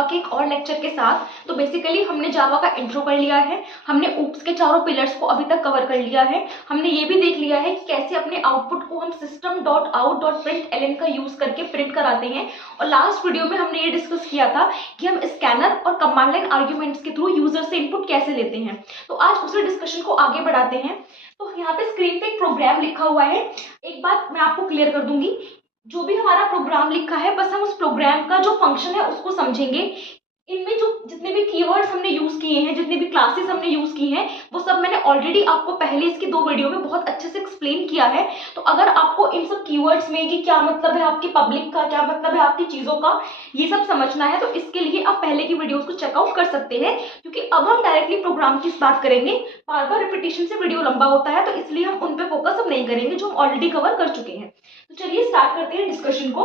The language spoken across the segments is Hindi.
जावा के एक और लेक्चर के साथ। तो बेसिकली हमने जावा का इंट्रो कर लिया है, हमने ऊप्स के चारों पिलर्स को अभी तक कवर कर लिया है, हमने ये भी देख लिया है कि कैसे अपने आउटपुट को हम system.out.println का यूज करके प्रिंट कराते हैं। और लास्ट वीडियो में हमने ये डिस्कस किया था कि हम स्कैनर और कमांड लाइन आर्ग्यूमेंट्स के थ्रू यूजर से इनपुट कैसे लेते हैं। तो आज उसी डिस्कशन को आगे बढ़ाते हैं। तो यहाँ पे स्क्रीन पे एक प्रोग्राम लिखा हुआ है। एक बात मैं आपको क्लियर कर दूंगी, जो भी हमारा प्रोग्राम लिखा है बस हम उस प्रोग्राम का जो फंक्शन है उसको समझेंगे। इनमें जो जितने भी कीवर्ड्स हमने यूज किए हैं, जितने भी क्लासेस हमने यूज की हैं, वो सब मैंने ऑलरेडी आपको पहले इसकी 2 वीडियो में बहुत अच्छे से एक्सप्लेन किया है। तो अगर आपको इन सब कीवर्ड्स में कि क्या मतलब है आपकी पब्लिक का, क्या मतलब है आपकी चीजों का, ये सब समझना है, तो इसके लिए आप पहले की वीडियोस को चेकआउट कर सकते हैं। क्योंकि अब हम डायरेक्टली प्रोग्राम की बात करेंगे, बार बार रिपीटिशन से वीडियो लंबा होता है, तो इसलिए हम उन पे फोकस अब नहीं करेंगे जो हम ऑलरेडी कवर कर चुके हैं। तो चलिए स्टार्ट करते हैं डिस्कशन को।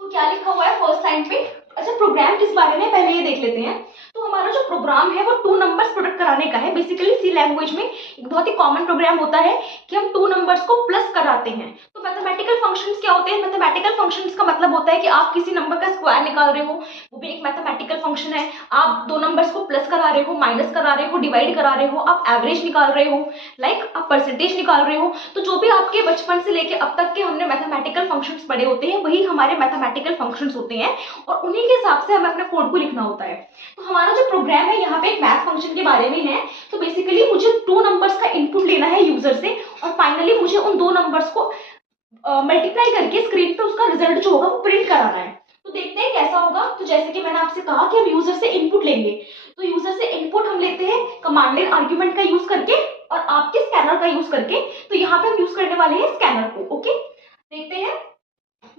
तो क्या लिखा हुआ है फर्स्ट लाइन पे? अच्छा, प्रोग्राम किस बारे में पहले ये देख लेते हैं। तो हमारा जो प्रोग्राम है वो 2 नंबर्स प्रोडक्ट कराने का है। बेसिकली सी लैंग्वेज में एक बहुत ही कॉमन प्रोग्राम होता है कि हम 2 नंबर्स को प्लस कराते हैं। तो मैथमेटिकल फंक्शंस क्या होते हैं? मैथमेटिकल फंक्शंस का मतलब होता है कि आप किसी नंबर का स्क्वायर निकाल रहे हो, वो भी एक मैथमेटिकल फंक्शन है। आप 2 नंबर्स को प्लस करा रहे हो, माइनस करा रहे हो, डिवाइड करा रहे हो, आप एवरेज निकाल रहे हो, लाइक आप परसेंटेज निकाल रहे हो। तो जो भी आपके बचपन से लेके अब तक के हमने मैथमेटिकल फंक्शंस पढ़े होते हैं, वही हमारे मैथमेटिकल फंक्शंस होते हैं और उन्हीं के हिसाब से हमें अपने कोड को लिखना होता है। तो हमारा जो प्रोग्राम है यहाँ पे एक मैथ फंक्शन के बारे में है। तो बेसिकली मुझे 2 नंबर्स का इनपुट लेना है यूजर से और फाइनली मुझे उन 2 नंबर्स को मल्टीप्लाई करके स्क्रीन पे उसका रिजल्ट जो होगा वो प्रिंट कराना है। तो देखते हैं कैसा होगा। तो जैसे कि मैंने आपसे कहा कि हम यूजर से इनपुट लेंगे, तो यूजर से इनपुट हम लेते हैं कमांड लाइन आर्ग्यूमेंट का यूज करके और आपके स्कैनर का यूज करके। तो यहाँ पे हम यूज करने वाले हैं स्कैनर को। ओके, देखते हैं।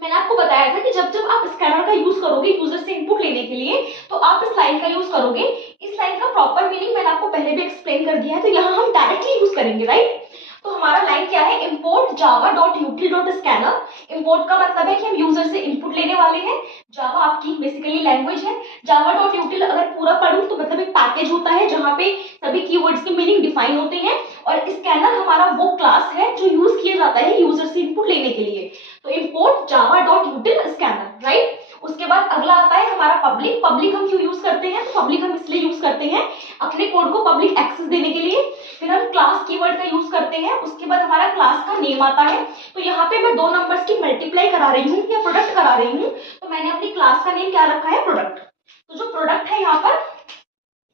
मैंने आपको बताया था कि जब जब आप स्कैनर का यूज करोगे यूजर से इनपुट लेने के लिए, तो आप इस लाइन का यूज करोगे। इस लाइन का प्रॉपर मीनिंग मैंने आपको पहले भी एक्सप्लेन कर दिया है, तो यहाँ हम डायरेक्टली यूज करेंगे, राइट। तो हमारा लाइन क्या है? import java.util.scanner। import का मतलब है कि हम यूजर से इनपुट लेने वाले हैं। जावा आपकी बेसिकली लैंग्वेज है। java.util अगर पूरा पढ़ूं तो मतलब एक पैकेज होता है जहाँ पे सभी कीवर्ड्स के मीनिंग डिफाइन होते हैं। और स्कैनर हमारा वो क्लास है जो यूज किया जाता है यूजर से इनपुट लेने के लिए। तो import java.util.scanner, राइट। उसके बाद अगला आता है हमारा पब्लिक। पब्लिक हम क्यों यूज करते हैं? तो पब्लिक हम इसलिए यूज करते हैं अपने कोड को पब्लिक एक्सेस देने के लिए। फिर हम क्लास कीवर्ड का यूज करते हैं। उसके बाद हमारा क्लास का नेम आता है। तो यहाँ पे मैं 2 नंबर्स की मल्टीप्लाई करा रही हूँ या प्रोडक्ट करा रही हूँ, तो मैंने अपनी क्लास का नेम क्या रखा है? प्रोडक्ट। तो जो प्रोडक्ट है यहाँ पर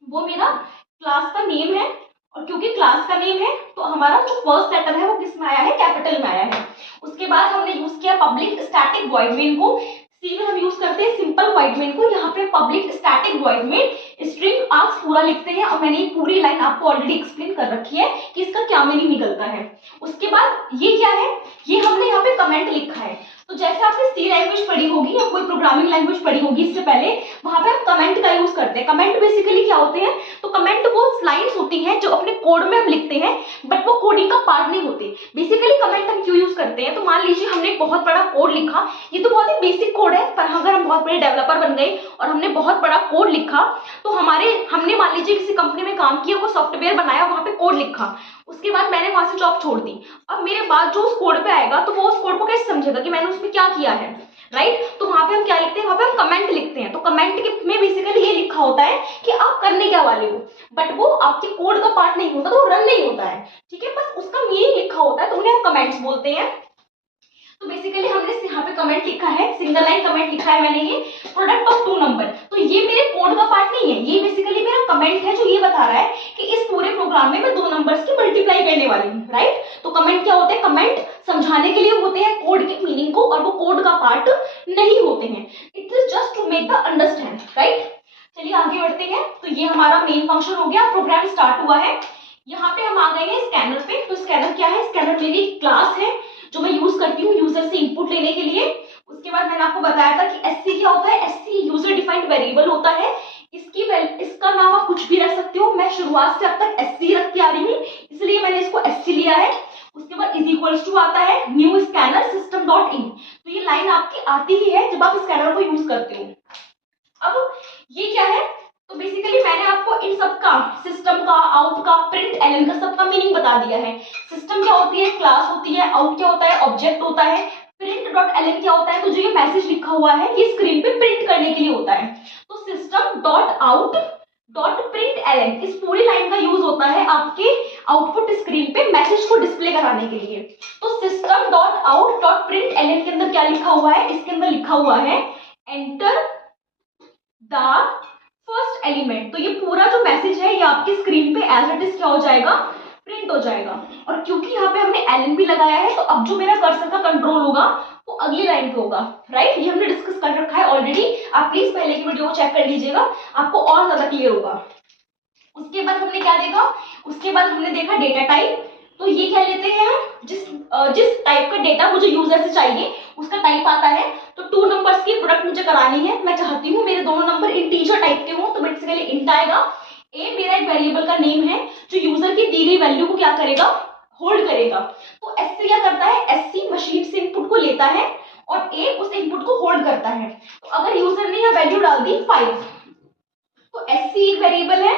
वो मेरा क्लास का नेम है। और क्योंकि क्लास का नेम है तो हमारा जो फर्स्ट लेटर है वो किस में आया है? कैपिटल में आया है। उसके बाद हमने यूज किया पब्लिक स्टैटिक वॉइड मेन को। सी में हम यूज करते हैं सिंपल वॉइड मेन को। यहाँ पे public static void main string ask पूरा लिखते हैं और मैंने ये पूरी लाइन आपको ऑलरेडी एक्सप्लेन कर रखी है कि इसका क्या मीनिंग निकलता है। उसके बाद ये क्या है? ये हमने यहाँ पे कमेंट लिखा है। तो जैसे आपने सी लैंग्वेज पढ़ी होगी या कोई प्रोग्रामिंग लैंग्वेज पढ़ी होगी इससे पहले, वहां पे हम कमेंट का यूज करते हैं। कमेंट बेसिकली क्या होते हैं? तो कमेंट वो लाइंस होती हैं जो अपने कोड में हम लिखते हैं, बट वो कोडिंग का पार्ट नहीं होते। बेसिकली कमेंट हम क्यों यूज करते हैं? तो मान लीजिए हमने एक बहुत बड़ा कोड लिखा, ये तो बहुत ही बेसिक कोड है, पर अगर हम बहुत बड़े डेवलपर बन गए और हमने बहुत बड़ा कोड लिखा, तो हमने मान लीजिए किसी कंपनी में काम किया, वो सॉफ्टवेयर बनाया, वहां पे कोड लिखा, उसके बाद मैंने वहां से जॉब छोड़ दी। अब मेरे बाद जो उस कोड पे आएगा तो वो उस कोड को कैसे समझेगा कि मैंने उसमें क्या किया है, राइट। तो वहां पे हम क्या लिखते हैं? वहां पे हम कमेंट लिखते हैं। तो कमेंट में बेसिकली ये लिखा होता है कि आप करने क्या वाले हो, बट वो आपके कोड का पार्ट नहीं होता, तो वो रन नहीं होता है, ठीक है। बस उसका मीनिंग लिखा होता है, तो उन्हें हम कमेंट्स बोलते हैं। तो बेसिकली हमने यहाँ पे कमेंट लिखा है, सिंगल लाइन कमेंट लिखा है मैंने, ये प्रोडक्ट ऑफ 2 नंबर। तो ये मेरे कोड का पार्ट नहीं है, ये बेसिकली मेरा कमेंट है जो ये बता रहा है कि इस पूरे प्रोग्राम में मैं 2 नंबर्स की मल्टीप्लाई करने वाली हूँ, राइट। तो कमेंट क्या होते हैं? कमेंट समझाने के लिए होते हैं कोड के मीनिंग को, और वो कोड का पार्ट नहीं होते हैं। It is just to make the understand, right. चलिए आगे बढ़ते हैं। तो ये हमारा मेन फंक्शन हो गया, प्रोग्राम स्टार्ट हुआ है। यहाँ पे हम आ गए हैं स्कैनर पे। तो स्कैनर क्या है? स्कैनर मेरी क्लास है जो मैं यूज करती हूँ यूजर से इनपुट लेने के लिए। उसके बाद मैंने आपको बताया था कि एससी क्या होता है? एससी यूजर डिफाइंड वेरिएबल होता है। इसका नाम आप कुछ भी रख सकते हो। मैं शुरुआत से अब तक एससी रखती आ रही हूँ, इसलिए मैंने इसको एससी लिया है। उसके बाद इज इक्वल्स टू आता है new scanner system dot in. तो ये लाइन आपकी आती ही है जब आप स्कैनर को यूज करते हो। अब ये क्या है? तो बेसिकली मैंने आपको इन सब का, सिस्टम का, आउट का, प्रिंट एलन का, सबका मीनिंग बता दिया है। सिस्टम क्या होती है? क्लास होती है। आउट क्या होता है? ऑब्जेक्ट होता है। प्रिंट print.ln क्या होता है, तो जो ये मैसेज लिखा हुआ है ये स्क्रीन पे प्रिंट करने के लिए होता है। तो system.out.println इस पूरी लाइन का यूज होता है आपके आउटपुट स्क्रीन पे मैसेज को डिस्प्ले कराने के लिए। तो system.out.println के अंदर क्या लिखा हुआ है, इसके अंदर लिखा हुआ है एंटर द फर्स्ट एलिमेंट। तो ये पूरा जो मैसेज है ये आपकी स्क्रीन पे एज इट इज क्या हो जाएगा, प्रिंट हो जाएगा। और क्योंकि यहाँ पे हमने एलन भी लगाया है तो अब जो मेरा कर्सर का कंट्रोल होगा वो अगली लाइन पे होगा, राइट। ये हमने डिस्कस कर रखा है ऑलरेडी, आप प्लीज पहले की वीडियो को चेक कर लीजिएगा, आपको और ज्यादा क्लियर होगा। उसके बाद हमने क्या देखा, उसके बाद हमने देखा डेटा टाइप। तो ये क्या लेते हैं हम, जिस टाइप का डेटा मुझे यूजर से चाहिए उसका टाइप आता है। तो 2 नंबर्स की प्रोडक्ट मुझे करानी है, मैं चाहती हूँ मेरे दोनों नंबर इंटीजर टाइप के हों, तो बेसिकली इंट आएगा। ए मेरा एक वेरिएबल का नेम है जो यूजर की दी गई वैल्यू को क्या करेगा, होल्ड करेगा। तो एससी क्या करता है, एससी मशीन से इनपुट को लेता है और ए उस इनपुट को होल्ड करता है। तो अगर यूजर ने यह वैल्यू डाल दी 5, तो एससी एक वेरिएबल है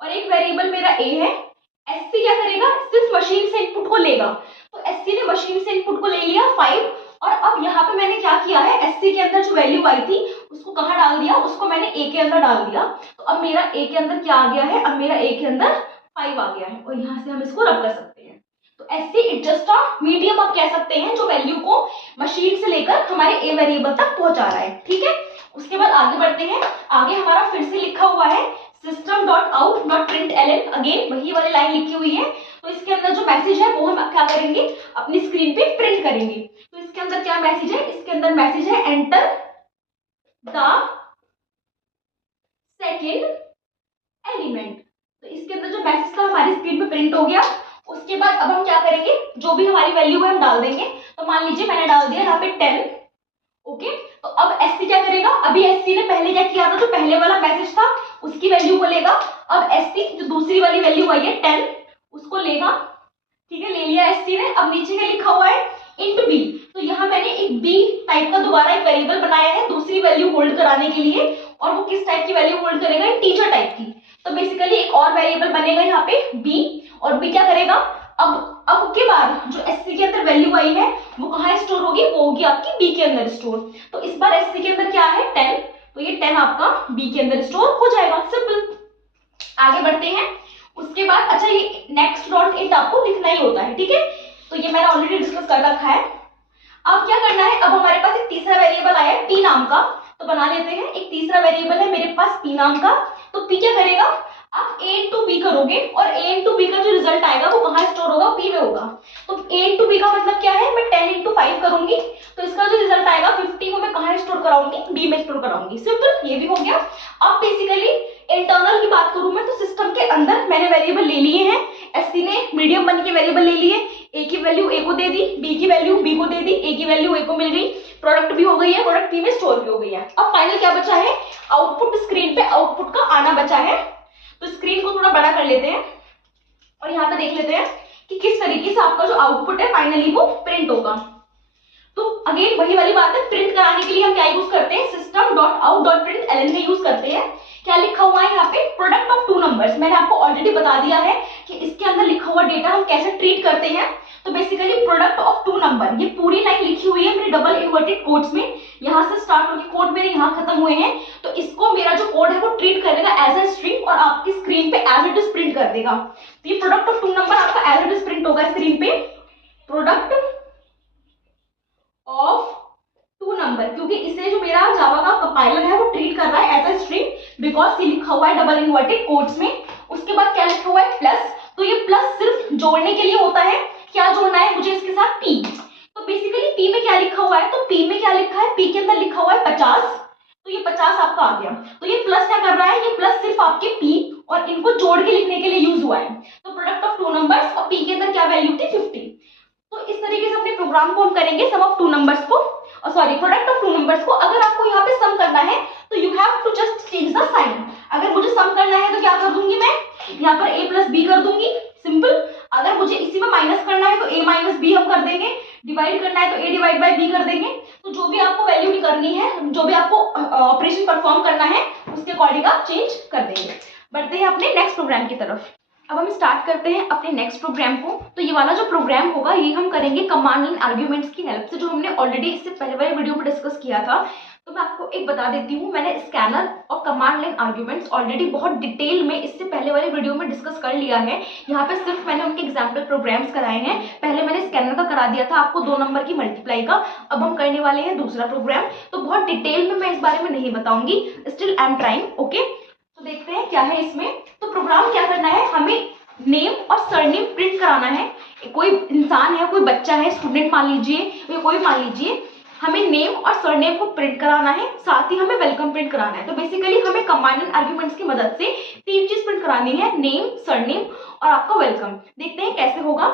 और एक वेरिएबल मेरा ए है। एससी क्या करेगा, सिर्फ मशीन से इनपुट को लेगा। तो एससी ने मशीन से इनपुट को ले लिया 5, और अब यहाँ पे मैंने क्या किया है, एससी के अंदर जो वैल्यू आई थी उसको कहाँ डाल दिया, उसको मैंने ए के अंदर डाल दिया। तो अब मेरा ए के अंदर क्या आ गया है, अब मेरा ए के अंदर 5 आ गया है, और यहाँ से हम इसको रब कर सकते हैं। तो SC it just a medium आप कह सकते हैं जो वैल्यू को मशीन से लेकर हमारे ए वेरिएबल तक पहुंचा रहा है, ठीक है। उसके बाद आगे बढ़ते हैं, आगे हमारा फिर से लिखा हुआ है system.out.println, अगेन वही वाली लाइन लिखी हुई है। तो इसके अंदर जो मैसेज है वो हम क्या करेंगे, अपनी स्क्रीन पे प्रिंट करेंगे। तो इसके अंदर क्या मैसेज है, इसके अंदर मैसेज है एंटर द सेकेंड एलिमेंट। तो इसके अंदर जो मैसेज था हमारी स्क्रीन पे प्रिंट हो गया। उसके बाद अब हम क्या करेंगे, जो भी हमारी वैल्यू है हम डाल देंगे। तो मान लीजिए मैंने डाल दिया यहाँ पे 10, ओके। तो अब एससी क्या करेगा, अभी एससी ने पहले क्या किया था, जो पहले वाला मैसेज था उसकी वैल्यू को लेगा। अब एससी जो दूसरी वाली वैल्यू आई है 10 उसको लेगा, ठीक है, ले लिया एससी ने। अब नीचे क्या लिखा हुआ है, इंट बी। तो यहाँ मैंने एक बी टाइप का दोबारा एक वेरिएबल बनाया है दूसरी वैल्यू होल्ड कराने के लिए, और वो किस टाइप की वैल्यू होल्ड करेगा, इंटीजर टाइप की। तो बेसिकली एक और वेरिएबल बनेगा यहाँ पे बी, और बी क्या करेगा, अब के बाद जो एससी के अंदर वैल्यू आई है वो कहाँ स्टोर होगी, वो होगी आपकी बी के अंदर स्टोर। तो इस बार एससी के अंदर क्या है 10, तो ये 10 आपका बी के अंदर स्टोर हो जाएगा, सिंपल। आगे बढ़ते हैं। उसके बाद अच्छा ये नेक्स्ट डॉट इंट आपको लिखना ही होता है, ठीक है। तो ये मैंने ऑलरेडी डिस्कस कर रखा है। अब क्या करना है, अब हमारे पास एक तीसरा वेरिएबल आया है पी नाम का, तो बना लेते हैं। एक तीसरा वेरिएबल है मेरे पास पी नाम का। तो पी क्या करेगा, आप a इंटू बी करोगे और a इंटू बी का जो रिजल्ट आएगा वो कहाँ स्टोर होगा, p में होगा। तो a इंटू बी का मतलब क्या है, मैं 10 इंटू 5 करूंगी तो इसका जो रिजल्ट आएगा 50 को मैं कहाँ स्टोर कराऊंगी, b में स्टोर कराऊंगी, सिंपल। ये भी हो गया। अब बेसिकली इंटरनल की बात करूं मैं, तो सिस्टम के अंदर मैंने वेरिएबल ले लिए हैं। एससी ने मीडियम बन के वेरिएबल ले लिए, a की वैल्यू a को दे दी, b की वैल्यू b को दे दी, a की वैल्यू a को मिल गई, प्रोडक्ट भी हो गई है, प्रोडक्ट p में स्टोर भी हो गई है। अब फाइनल क्या बचा है, आउटपुट स्क्रीन पे आउटपुट का आना बचा है। तो स्क्रीन को थोड़ा बड़ा कर लेते हैं और यहाँ पे देख लेते हैं कि किस तरीके से आपका जो आउटपुट है फाइनली वो प्रिंट होगा। तो अगेन वही वाली बात है, प्रिंट कराने के लिए हम क्या यूज करते हैं, system.out.println का यूज करते हैं। क्या लिखा हुआ है यहाँ पे, प्रोडक्ट ऑफ 2 नंबर्स। मैंने आपको ऑलरेडी बता दिया है कि इसके अंदर लिखा हुआ डेटा हम कैसे ट्रीट करते हैं। तो बेसिकली प्रोडक्ट ऑफ 2 नंबर, ये पूरी लाइन लिखी हुई है मेरे डबल इन्वर्टेड कोट्स में, यहाँ से स्टार्ट होकर कोड मेरे यहाँ खत्म हुए हैं। तो इसको मेरा जो कोड है वो ट्रीट करेगा एज ए स्ट्रिंग और आपकी स्क्रीन पे एज इट इज प्रिंट कर देगा। तो ये प्रोडक्ट ऑफ 2 नंबर आपका एज इट इज प्रिंट होगा स्क्रीन पे, प्रोडक्ट ऑफ 2 नंबर, क्योंकि इसे जो मेरा जावा का कंपाइलर है वो ट्रीट कर रहा है एज ए स्ट्रिंग, बिकॉज ये लिखा हुआ है डबल इन्वर्टेड कोट्स में। उसके बाद क्या लिखा हुआ है, प्लस। तो ये प्लस सिर्फ जोड़ने के लिए होता है, क्या जोड़ना है मुझे इसके साथ, p। तो बेसिकली p में क्या लिखा हुआ है, तो p में क्या लिखा है, p के अंदर लिखा हुआ है 50, तो ये 50 आपका आ गया। तो ये प्लस क्या कर रहा है, ये प्लस सिर्फ आपके p और इनको जोड़ के लिखने के लिए यूज हुआ है। तो प्रोडक्ट ऑफ 2 नंबर्स और p के अंदर क्या वैल्यू थी 50। तो इस तरीके से अपने प्रोग्राम को हम करेंगे सम ऑफ 2 नंबर्स को, और सॉरी प्रोडक्ट ऑफ 2 नंबर्स को। अगर आपको यहाँ पे सम करना है तो you have to just change the sign. अगर मुझे सम करना है तो क्या कर दूंगी मैं, यहाँ पर a प्लस बी कर दूंगी, सिंपल। अगर मुझे इसी में माइनस करना है तो a माइनस बी हम कर देंगे, डिवाइड करना है तो a डिवाइड बाई b कर देंगे। तो जो भी आपको वैल्यू करनी है, जो भी आपको ऑपरेशन परफॉर्म करना है उसके अकॉर्डिंग आप चेंज कर देंगे। बढ़ते हैं अपने नेक्स्ट प्रोग्राम की तरफ। अब हम स्टार्ट करते हैं अपने नेक्स्ट प्रोग्राम को। तो ये वाला जो प्रोग्राम होगा ये हम करेंगे कमांड लाइन आर्ग्यूमेंट्स की हेल्प से, जो हमने ऑलरेडी इससे पहले वाले वीडियो में डिस्कस किया था। तो मैं आपको एक बता देती हूँ, मैंने स्कैनर और कमांड लाइन आर्ग्यूमेंट्स ऑलरेडी बहुत डिटेल में इससे पहले वाले वीडियो में डिस्कस कर लिया है। यहाँ पे सिर्फ मैंने उनके एग्जाम्पल प्रोग्राम्स कराए हैं। पहले मैंने स्कैनर का करा दिया था आपको 2 नंबर की मल्टीप्लाई का, अब हम करने वाले हैं दूसरा प्रोग्राम। तो बहुत डिटेल में मैं इस बारे में नहीं बताऊंगी, still I am trying. Okay, तो देखते हैं क्या है इसमें। तो प्रोग्राम क्या करना है, हमें नेम और सरनेम प्रिंट कराना है। कोई इंसान है, कोई बच्चा है, स्टूडेंट मान लीजिए या कोई मान लीजिए, हमें नेम और सरनेम को प्रिंट कराना है, साथ ही हमें वेलकम प्रिंट कराना है। तो बेसिकली हमें कमांड एंड आर्ग्यूमेंट्स की मदद से 3 चीज प्रिंट करानी है, नेम, सरनेम और आपका वेलकम। देखते हैं कैसे होगा।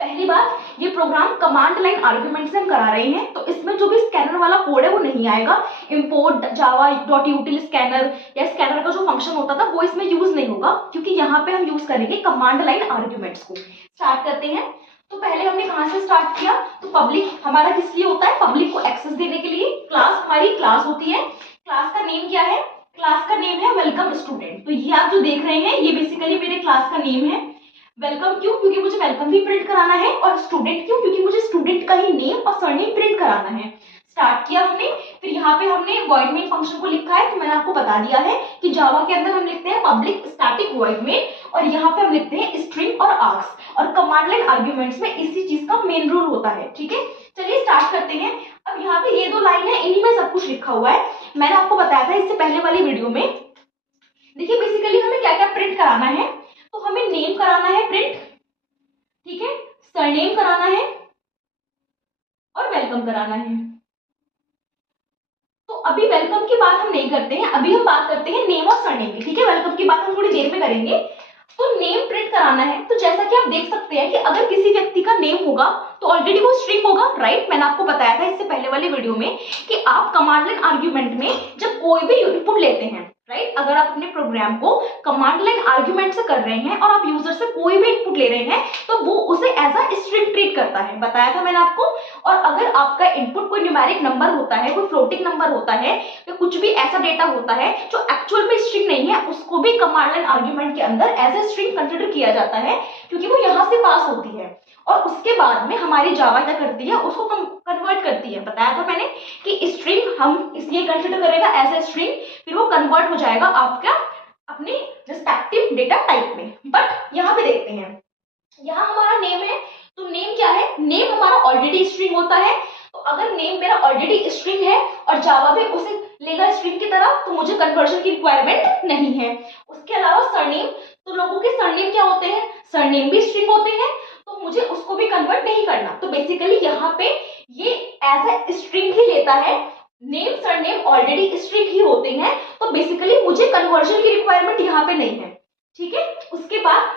पहली बात, ये प्रोग्राम कमांड लाइन आर्ग्यूमेंट से हम करा रहे हैं, तो इसमें जो भी स्कैनर वाला कोड है वो नहीं आएगा। इंपोर्ट जावा डॉट यूटिल स्कैनर या स्कैनर का जो फंक्शन होता था वो इसमें यूज नहीं होगा, क्योंकि यहाँ पे हम यूज करेंगे कमांड लाइन आर्ग्यूमेंट्स को। स्टार्ट करते हैं। तो पहले हमने कहाँ से स्टार्ट किया, तो पब्लिक हमारा किस लिए होता है, पब्लिक को एक्सेस देने के लिए। क्लास हमारी क्लास होती है, क्लास का नेम क्या है, क्लास का नेम है वेलकम स्टूडेंट। तो ये आप जो देख रहे हैं ये बेसिकली मेरे क्लास का नेम है। वेलकम क्यों, क्योंकि मुझे वेलकम भी प्रिंट कराना है, और स्टूडेंट क्यों, क्योंकि मुझे स्टूडेंट का ही नेम और सरनेम प्रिंट कराना है। स्टार्ट किया हमने, फिर यहाँ पे हमने वॉइड मेन फंक्शन को लिखा है। तो मैंने आपको बता दिया है कि जावा के अंदर हम लिखते हैं पब्लिक स्टैटिक वॉइड मेन, और यहाँ पे हम लिखते हैं स्ट्रिंग और आर्क्स, और कमांड लाइन आर्ग्यूमेंट्स में इसी चीज का मेन रूल होता है। ठीक है, चलिए स्टार्ट करते हैं। अब यहाँ पे ये 2 लाइन है, इन्हीं में सब कुछ लिखा हुआ है। मैंने आपको बताया था इससे पहले वाली वीडियो में। देखिए बेसिकली हमें क्या क्या प्रिंट कराना है, तो हमें नेम कराना है प्रिंट, ठीक है, सरनेम कराना है और वेलकम कराना है। तो अभी वेलकम की बात हम नहीं करते हैं, अभी हम बात करते हैं नेम और सरनेम की। ठीक है, वेलकम की बात हम थोड़ी देर में करेंगे। तो नेम प्रिंट कराना है, तो जैसा कि आप देख सकते हैं कि अगर किसी व्यक्ति का नेम होगा तो ऑलरेडी वो स्ट्रिंग होगा, राइट। मैंने आपको बताया था इससे पहले वाले वीडियो में कि आप कमांड लाइन आर्ग्यूमेंट में जब कोई भी इनपुट लेते हैं, राइट, अगर आप अपने प्रोग्राम को कमांड लाइन आर्ग्यूमेंट से कर रहे हैं और आप यूजर से कोई भी इनपुट ले रहे हैं तो वो उसे एज अ स्ट्रिंग ट्रीट करता है, बताया था मैंने आपको। और अगर आपका इनपुट कोई न्यूमेरिक नंबर होता है, कोई फ्लोटिंग नंबर होता है, तो कुछ भी ऐसा डेटा होता है जो एक्चुअल में स्ट्रिंग नहीं है, उसको भी कमांड लाइन आर्ग्यूमेंट के अंदर एज ए स्ट्रिंग कंसिडर किया जाता है, क्योंकि वो यहाँ से पास होती है। और उसके बाद में हमारी जावा क्या करती है, उसको कन्वर्ट करती है। बताया था मैंने कि स्ट्रिंग हम इसलिए कंसिडर करेगा एज ए स्ट्रिंग, फिर वो कन्वर्ट हो जाएगा आपका अपने रिस्पेक्टिव डेटा टाइप में। बट यहाँ पे देखते हैं, यहाँ हमारा नेम है, तो नेम क्या है, नेम हमारा ऑलरेडी स्ट्रिंग होता है। तो अगर नेम मेरा ऑलरेडी स्ट्रिंग है और जावा भी उसे लेगा स्ट्रिंग की तरह, तो मुझे कन्वर्जन की रिक्वायरमेंट नहीं है। उसके अलावा सरनेम, तो लोगों के सरनेम क्या होते हैं, सरनेम भी स्ट्रिंग होते हैं, तो मुझे उसको भी कन्वर्ट नहीं करना। तो बेसिकली यहाँ पे ये एज ए स्ट्रिंग ही लेता है, नेम सरनेम ऑलरेडी स्ट्रिंग ही होते हैं, तो बेसिकली मुझे कन्वर्जन की रिक्वायरमेंट यहाँ पे नहीं है। ठीक है, उसके बाद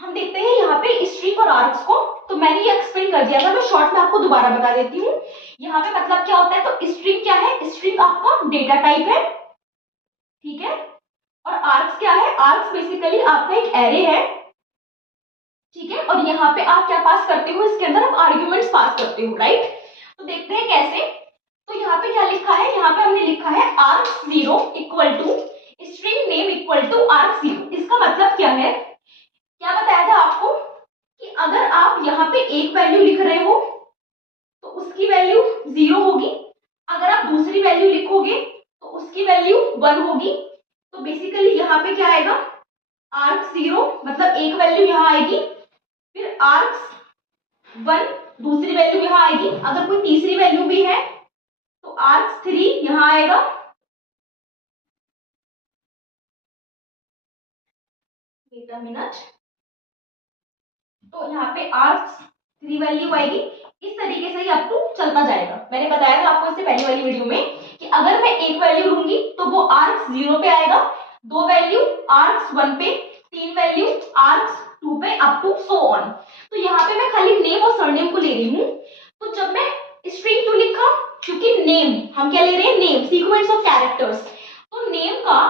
हम देखते हैं यहाँ पे स्ट्रिंग और आर्क्स को। तो मैंने ये एक्सप्लेन कर दिया था, मैं शॉर्ट में आपको दोबारा बता देती हूँ। यहाँ पे मतलब क्या होता है, तो स्ट्रिंग क्या है, स्ट्रिंग आपका डेटा टाइप है, ठीक है, और आर्क्स क्या है, आर्क्स बेसिकली आपका एक एरे है, ठीक है, और यहाँ पे आप क्या पास करते हो, इसके अंदर आप आर्ग्यूमेंट्स पास करते हो, राइट। तो देखते हैं कैसे। तो यहाँ पे क्या लिखा है, यहाँ पे हमने लिखा है args 0 equal to string name equal to args 0। इसका मतलब क्या है, क्या बताया था आपको कि अगर आप यहाँ पे एक वैल्यू लिख रहे हो तो उसकी वैल्यू 0 होगी, अगर आप दूसरी वैल्यू लिखोगे तो उसकी वैल्यू 1 होगी। तो बेसिकली यहाँ पे क्या आएगा, आर्क्स 0 मतलब एक वैल्यू यहाँ आएगी, फिर आर्क्स 1 दूसरी वैल्यू यहाँ आएगी, अगर कोई तीसरी वैल्यू भी है तो आर्क्स 3 यहाँ आएगा, वेट अ मिनट, तो यहाँ पे आर्क्स 3 वैल्यू आएगी। इस तरीके से ही अप टू चलता जाएगा। मैंने बताया था आपको इससे पहले वाली वीडियो में कि अगर मैं एक वैल्यू लूंगी तो वो आर्क्स 0 पे आएगा, 2 वैल्यू आर्क्स 1 पे, 3 वैल्यू आर्क्स 2 पे, अप टू सो ऑन। तो यहाँ पे मैं खाली नेम और सरनेम को ले रही हूँ। तो जब मैं स्ट्रिंग क्यों लिखा, क्योंकि नेम हम क्या ले रहे हैं, नेम सीक्वेंस ऑफ कैरेक्टर्स। तो नेम का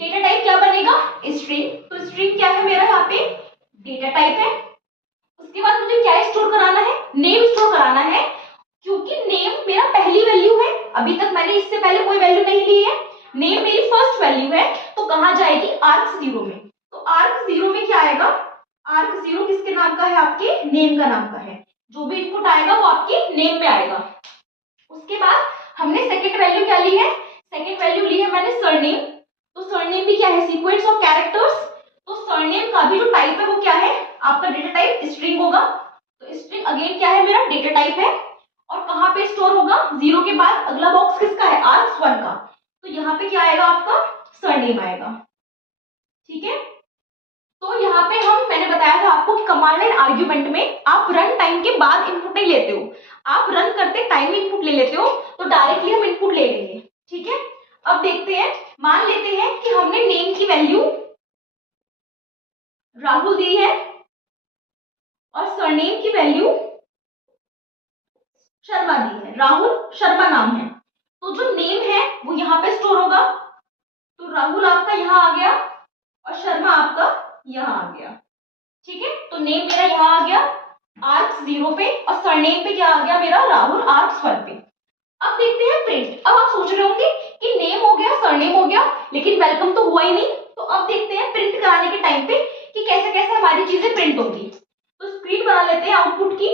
डेटा टाइप क्या बनेगा, स्ट्रिंग। तो स्ट्रिंग क्या है मेरा, यहाँ पे डेटा टाइप है। उसके बाद मुझे क्या स्टोर कराना है, नेम स्टोर कराना है, क्योंकि नेम मेरा पहली वैल्यू है, अभी तक मैंने इससे पहले कोई वैल्यू नहीं ली है, नेम मेरी फर्स्ट वैल्यू है, तो कहाँ जाएगी, आर्क्स 0 में। तो आर्क 0 में क्या आएगा, आर्क 0 किसके नाम का है, आपके नेम का नाम का है। जो भी इनपुट आएगा वो आपके नेम में आएगा। उसके बाद हमने सेकंड वैल्यू क्या ली है, सेकंड वैल्यू ली है मैंने सरनेम। तो सरनेम भी क्या है, सीक्वेंस ऑफ कैरेक्टर्स। तो सरनेम का भी जो टाइप है वो क्या है, आपका डेटा टाइप स्ट्रिंग होगा। तो स्ट्रिंग अगेन क्या है, मेरा डेटा टाइप है। और कहां पे स्टोर होगा, 0 के बाद अगला बॉक्स किसका है, args1 का। तो यहाँ पे क्या आएगा, आपका सरनेम आएगा। ठीक है, तो यहाँ पे मैंने बताया था आपको कि कमांड लाइन आर्ग्यूमेंट में आप रन टाइम के बाद इनपुट नहीं लेते हो, आप रन करते टाइम इनपुट ले लेते हो। तो डायरेक्टली हम इनपुट ले लेंगे। ठीक है, अब देखते हैं, मान लेते हैं कि हमने नेम की वैल्यू राहुल दी है और सरनेम की वैल्यू शर्मा दी है, राहुल शर्मा नाम है। तो जो नेम है वो यहाँ पे स्टोर होगा। तो राहुल आपका यहाँ आ गया और शर्मा आपका यहाँ आ गया। ठीक है, तो नेम मेरा यहाँ आ गया args 0 पे और सरनेम पे क्या आ गया मेरा, राहुल args 1 पे। अब देखते हैं प्रिंट। अब आप सोच रहे होंगे कि नेम हो गया, सरनेम हो गया, लेकिन वेलकम तो हुआ ही नहीं। तो अब देखते हैं प्रिंट कराने के टाइम पे कि कैसे कैसे हमारी चीजें प्रिंट होंगी। तो स्क्रीन बना लेते हैं आउटपुट की।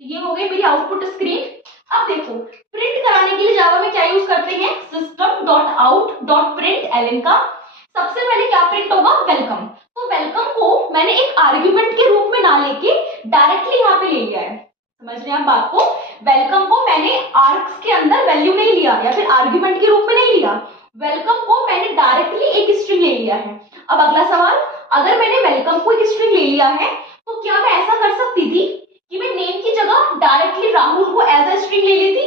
ये हो गई मेरी आउटपुट स्क्रीन। अब देखो, प्रिंट कराने के लिए जावा में क्या यूज करते हैं, system.out.println का सबसे पहले क्या प्रिंट होगा, वेलकम। तो वेलकम को मैंने एक आर्ग्यूमेंट के रूप में ना लेके डायरेक्टली यहाँ पे ले लिया है। समझ रहे हैं आप बात को, वेलकम को मैंने आर्क्स के अंदर वैल्यू नहीं लिया या फिर आर्ग्यूमेंट के रूप में नहीं लिया, वेलकम को मैंने डायरेक्टली एक स्ट्रिंग ले लिया है। अब अगला सवाल, अगर मैंने वेलकम को एक स्ट्रिंग ले लिया है तो क्या मैं ऐसा कर सकती थी कि मैं नेम की जगह डायरेक्टली राहुल को एज अ स्ट्रिंग ले लेती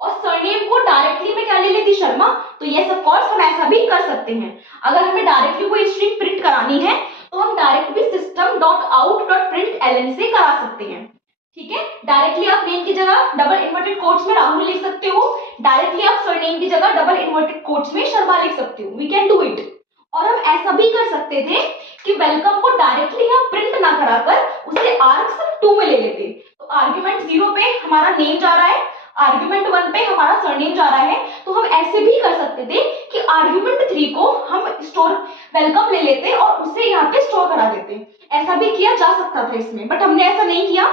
और सरनेम को डायरेक्टली मैं क्या ले लेती, शर्मा। तो यस ऑफ कोर्स हम ऐसा भी कर सकते हैं। अगर हमें डायरेक्टली कोई स्ट्रिंग प्रिंट करानी है तो हम डायरेक्ट भी system.out.println से करा सकते हैं। ठीक है, डायरेक्टली आप नेम की जगह डबल इन्वर्टेड कोट्स में राहुल लिख सकते हो, डायरेक्टली आप सरनेम की जगह डबल इन्वर्टेड कोट्स में शर्मा लिख सकते हो। We can do it. और हम ऐसा भी कर सकते थे कि वेलकम को डायरेक्टली हम प्रिंट ना कराकर उसे args 2 में ले लेते। तो आर्ग्यूमेंट 0 पे हमारा नेम जा रहा है, आर्ग्यूमेंट 1 पे हमारा सरनेम जा रहा है। तो हम ऐसे भी कर सकते थे कि आर्ग्यूमेंट 3 को हम स्टोर वेलकम ले लेते और उसे यहाँ पे स्टोर करा देते। ऐसा भी किया जा सकता था इसमें, बट हमने ऐसा नहीं किया।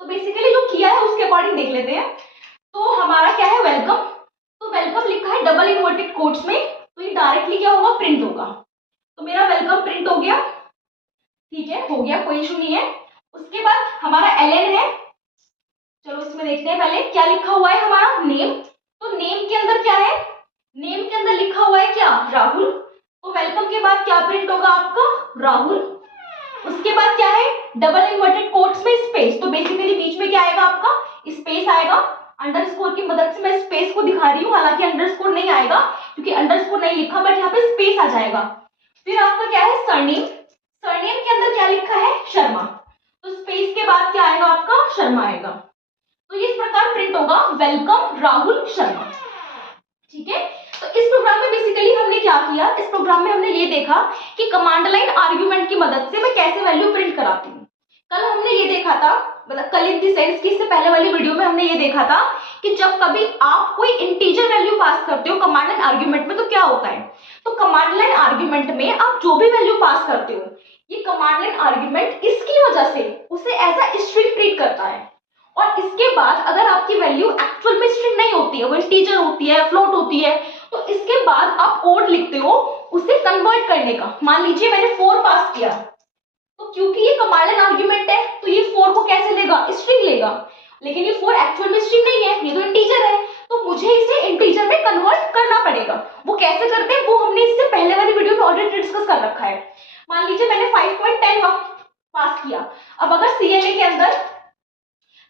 तो बेसिकली जो किया है उसके अकॉर्डिंग देख लेते हैं। तो हमारा क्या है, वेलकम। तो वेलकम लिखा है डबल इन्वर्टेड कोट्स में, तो ये डायरेक्टली क्या होगा, प्रिंट होगा। तो मेरा वेलकम प्रिंट हो गया। ठीक है, हो गया, कोई इशू नहीं है। उसके बाद हमारा ln है। चलो इसमें देखते हैं पहले क्या लिखा हुआ है, हमारा नेम। तो नेम के अंदर क्या है, नेम के अंदर लिखा हुआ है क्या, राहुल। तो वेलकम के बाद क्या प्रिंट होगा आपका, राहुल। उसके बाद क्या है, डबल इन्वर्टेड कोट्स में स्पेस। तो बेसिकली बीच में क्या आएगा, आपका स्पेस आएगा। अंडरस्कोर की मदद से मैं स्पेस को दिखा रही हूँ, हालांकि अंडरस्कोर नहीं आएगा क्योंकि अंडरस्कोर नहीं लिखा, बट यहाँ पे स्पेस आ जाएगा। फिर आपका क्या है, सरनेम। सरनेम के अंदर क्या लिखा है, शर्मा। तो स्पेस के बाद क्या आएगा, आपका शर्मा आएगा। तो इस प्रकार प्रिंट होगा वेलकम राहुल शर्मा। ठीक है, तो इस प्रोग्राम में बेसिकली हमने क्या किया, इस प्रोग्राम में हमने ये देखा कि कमांड लाइन आर्ग्यूमेंट की मदद से मैं कैसे वैल्यू प्रिंट कराती हूँ। कल हमने ये देखा था, मतलब कल इन द सेंस की इससे पहले वाली वीडियो में हमने ये देखा था कि जब कभी आप कोई इंटीजर वैल्यू पास करते हो कमांड लाइन आर्ग्यूमेंट में तो क्या होता है। तो कमांड लाइन आर्ग्यूमेंट में आप जो भी वैल्यू पास करते हो, ये कमांड लाइन आर्ग्यूमेंट इसकी वजह से उसे एज अ स्ट्रिंग ट्रीट करता है। और इसके बाद अगर आपकी वैल्यू एक्चुअल में स्ट्रिंग नहीं होती है, वो इंटीजर होती है, फ्लोट होती है, तो इसके बाद आप कोड लिखते हो उसे कन्वर्ट करने का। मान लीजिए मैंने 4 पास किया, तो क्योंकि ये कमांड लाइन आर्ग्यूमेंट है तो ये 4 को कैसे लेगा, स्ट्रिंग लेगा। लेकिन ये 4 एक्चुअल में स्ट्रिंग नहीं है, ये तो इंटीजर है, तो मुझे इसे इंटीजर में कन्वर्ट करना पड़ेगा। वो कैसे करते हैं वो हमने इससे पहले वाली वीडियो में ऑलरेडी डिस्कस कर रखा है। मान लीजिए मैंने 5.10 पास किया, अब अगर CLA के अंदर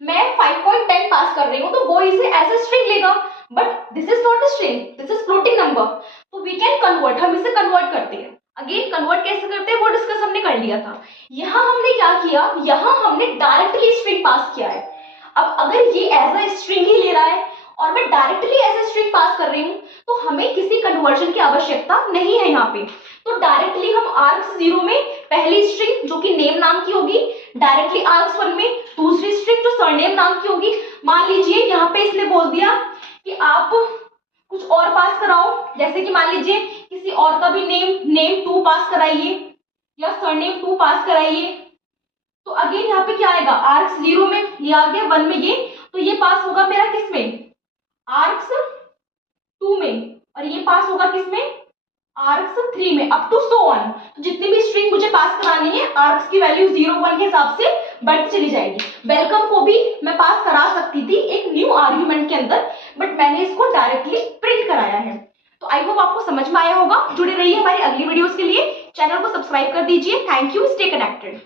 मैं 5.10 पास कर रही हूँ तो वो इसे एज ए स्ट्रिंग लेगा, but this is not a string, this is floating number. तो वी कैन कन्वर्ट, हम इसे कन्वर्ट करते हैं। अगेन कन्वर्ट कैसे करते हैं वो डिस्कस हमने कर लिया था। यहाँ हमने क्या किया, यहाँ हमने डायरेक्टली स्ट्रिंग पास किया है। अब अगर ये एज अ स्ट्रिंग ही ले रहा है और मैं directly as a string pass कर रही हूँ तो हमें किसी कन्वर्जन की आवश्यकता नहीं है यहाँ पे। तो डायरेक्टली हम args 0 में पहली स्ट्रिंग जो कि नेम नाम की होगी, डायरेक्टली args 1 में दूसरी स्ट्रिंग जो सरनेम नाम की होगी। मान लीजिए यहाँ पे इसने बोल दिया कि आप कुछ और पास कराओ, जैसे कि मान लीजिए किसी और का कभी नेम 2 पास कराइए या सरनेम 2 पास कराइए, तो अगेन यहाँ पे क्या आएगा, आर्क्स 0 में, ये आ गया 1 में ये, तो ये पास होगा मेरा किस में, आर्क्स 2 में, और ये पास होगा किस में, आर्क्स 3 में, अप टू सो ऑन। तो जितनी भी स्ट्रिंग मुझे पास करानी है, आर्क्स की वैल्यू 0 1 के हिसाब से बढ़ती चली जाएगी। वेलकम को भी मैं पास करा सकती थी एक न्यू आर्ग्यूमेंट के अंदर, बट मैंने इसको डायरेक्टली प्रिंट कराया है। तो आई होप आपको समझ में आया होगा। जुड़े रहिए हमारी अगली वीडियोस के लिए, चैनल को सब्सक्राइब कर दीजिए। Thank you, stay connected.